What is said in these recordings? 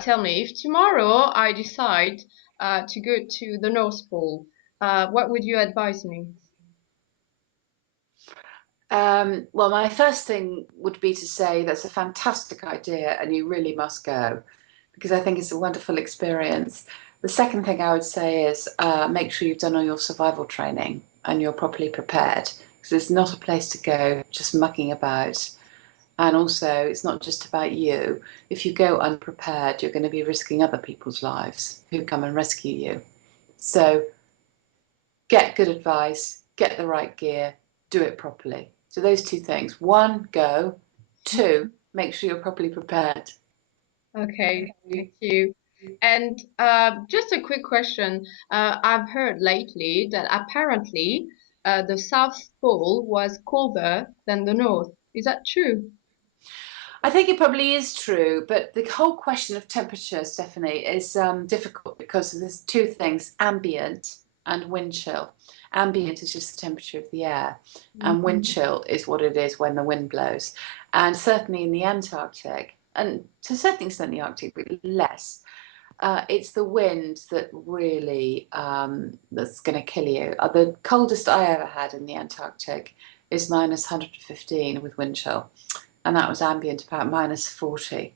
Tell me, if tomorrow I decide to go to the North Pole, what would you advise me? Well, my first thing would be to say that's a fantastic idea and you really must go because I think it's a wonderful experience. The second thing I would say is make sure you've done all your survival training and you're properly prepared because it's not a place to go just mucking about. And also, it's not just about you. If you go unprepared, you're going to be risking other people's lives who come and rescue you. So get good advice, get the right gear, do it properly. So those two things. One, go. Two, make sure you're properly prepared. Okay, thank you. And just a quick question. I've heard lately that apparently the South Pole was colder than the North. Is that true? I think it probably is true, but the whole question of temperature, Stephanie, is difficult because there's two things, ambient and wind chill. Ambient is just the temperature of the air, and wind chill is what it is when the wind blows. And certainly in the Antarctic, and to a certain extent the Arctic, but less, it's the wind that really that's going to kill you. The coldest I ever had in the Antarctic is minus 115 with wind chill, and that was ambient about minus 40.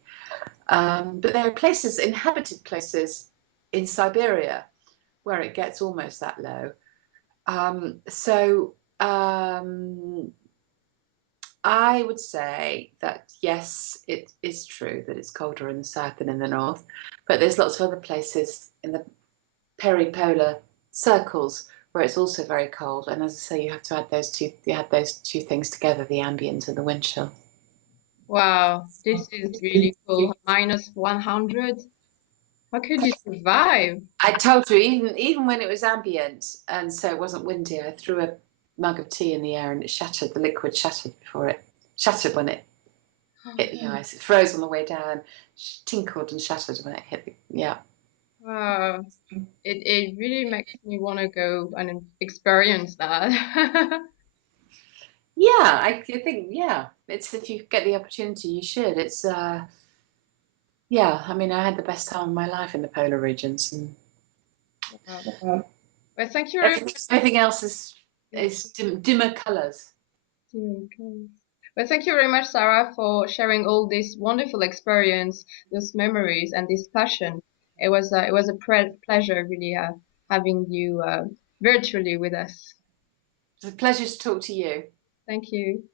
But there are places, inhabited places in Siberia, where it gets almost that low. So I would say that yes, it is true that it's colder in the south than in the north, but there's lots of other places in the peripolar circles where it's also very cold. And as I say, you have to add those two. You add those two things together: the ambient and the wind chill. Wow, this is really cool. Minus 100. How could you survive? I told you, even when it was ambient and so it wasn't windy, I threw a mug of tea in the air and it shattered. The liquid shattered before it shattered when it hit the ice. It froze on the way down, tinkled and shattered when it hit the yeah. Wow, it really makes me want to go and experience that. Yeah, I think yeah. It's if you get the opportunity, you should. It's yeah. I mean, I had the best time of my life in the polar regions, and Wow. Well, thank you very everything else much. is dimmer colours. Okay. Well, thank you very much, Sarah, for sharing all this wonderful experience, those memories, and this passion. It was a pleasure, really, having you virtually with us. It's a pleasure to talk to you. Thank you.